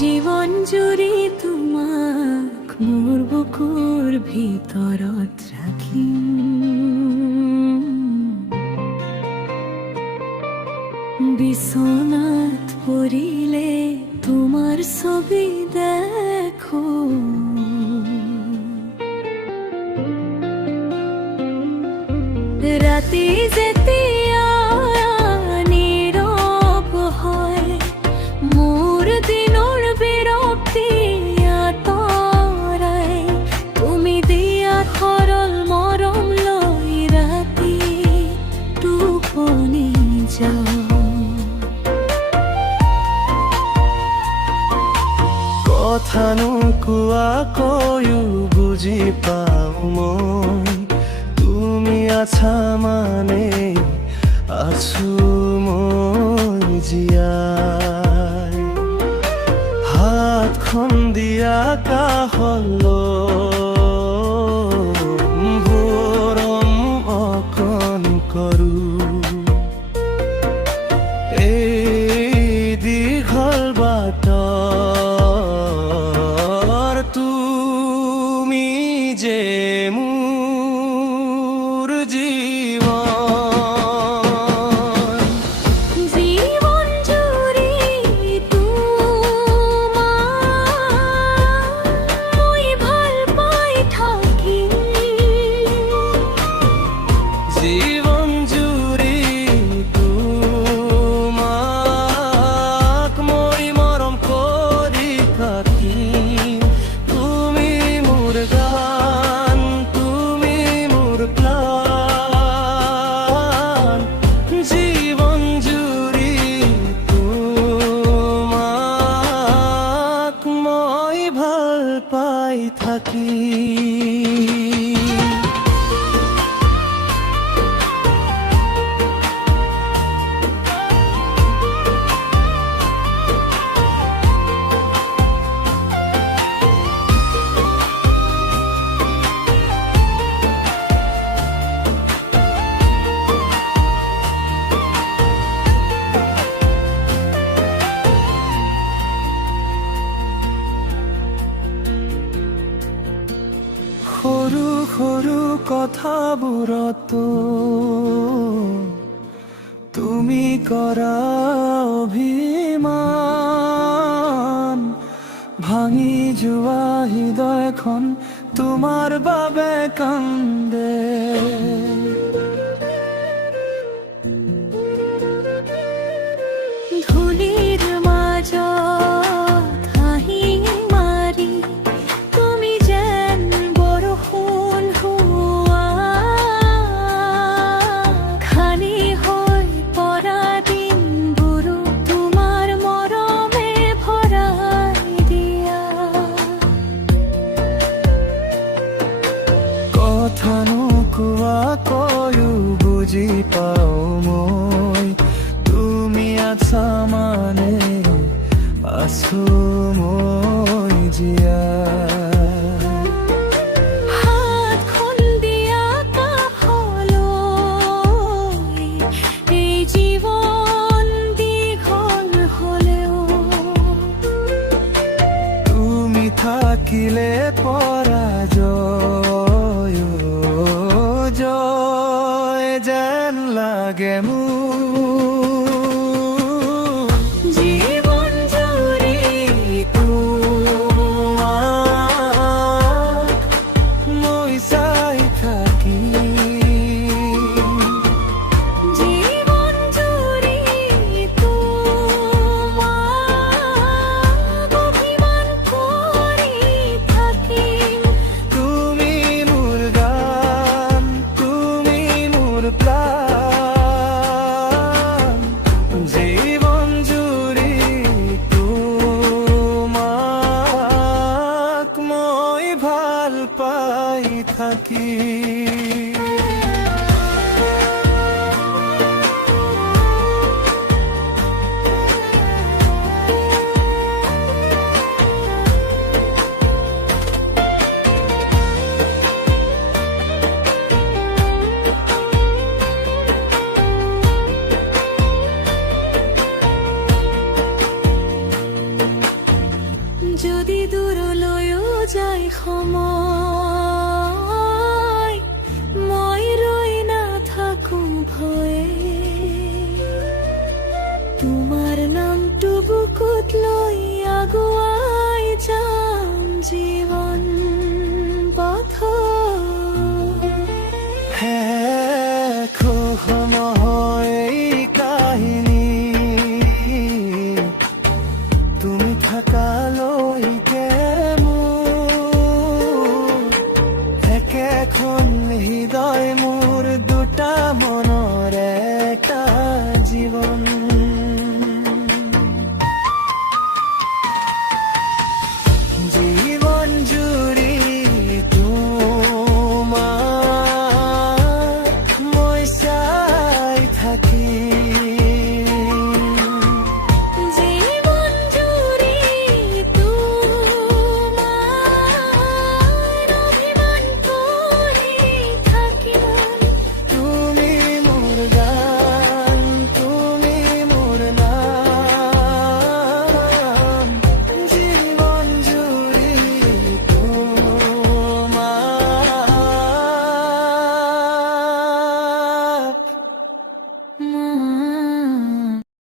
জীবন জুড়ি তোমাক মোর বুকুর ভিতৰত রাখিম। বিছনাত পৰিলে তোমাৰ ছবি দেখো, ৰাতি যেতিয়া নীৰৱ হয় মোৰ দিনৰ বিৰক্তি আঁতৰাই, তুমি দিয়া সৰল মৰম লৈ ৰাতি টোপনি যাওঁ। কথা নোকোৱাকৈও বুজি পাওঁ মই, তুমি আছা মানে আছো মই জীয়াই। হাতখন দিয়া কাষলৈ মৰম অকণ কৰোঁ, এই দীঘল বাটৰ তুমি যে মোৰ জীবন। জীবন জুৰি তোমাক মই ভাল পাই থাকিম। জীবন জুৰি তোমাক মই মৰম কৰি থাকিম। তুমি মোৰ গান, তুমি মোৰ প্ৰাণ। জীবন জুৰি তোমাক মই ভাল পাই থাকিম। সৰু সৰু কথাবোৰতো তুমি কৰা অভিমান, ভাঙি যোৱা হৃদয়খন তোমাৰ বাবে কান্দে। ধূলিৰ মাজত হাঁহি মাৰি তুমি যেন বৰষুণ হোৱা, খালী হৈ পৰা দিনবোৰো তোমাৰ মৰমে ভৰাই দিয়া। কথা নোকোৱাকৈও বুজি পাওঁ মই, তুমি আছা মানে আছো মই জীয়াই। হাতখন দিয়া কাষলৈ এই জীৱন দীঘল হ'লেও, তুমি থাকিলে পৰাজয় জয় যেন লাগে মোৰ। জীবন জুৰি তোমাক মই চাই থাকিম। জীবন জুৰি তোমাক অভিমান কৰি থাকিম। তুমি মোৰ গান, তুমি মোৰ প্ৰাণ। জীবন জুৰি তোমাক মই ভাল পাই থাকিম। সময়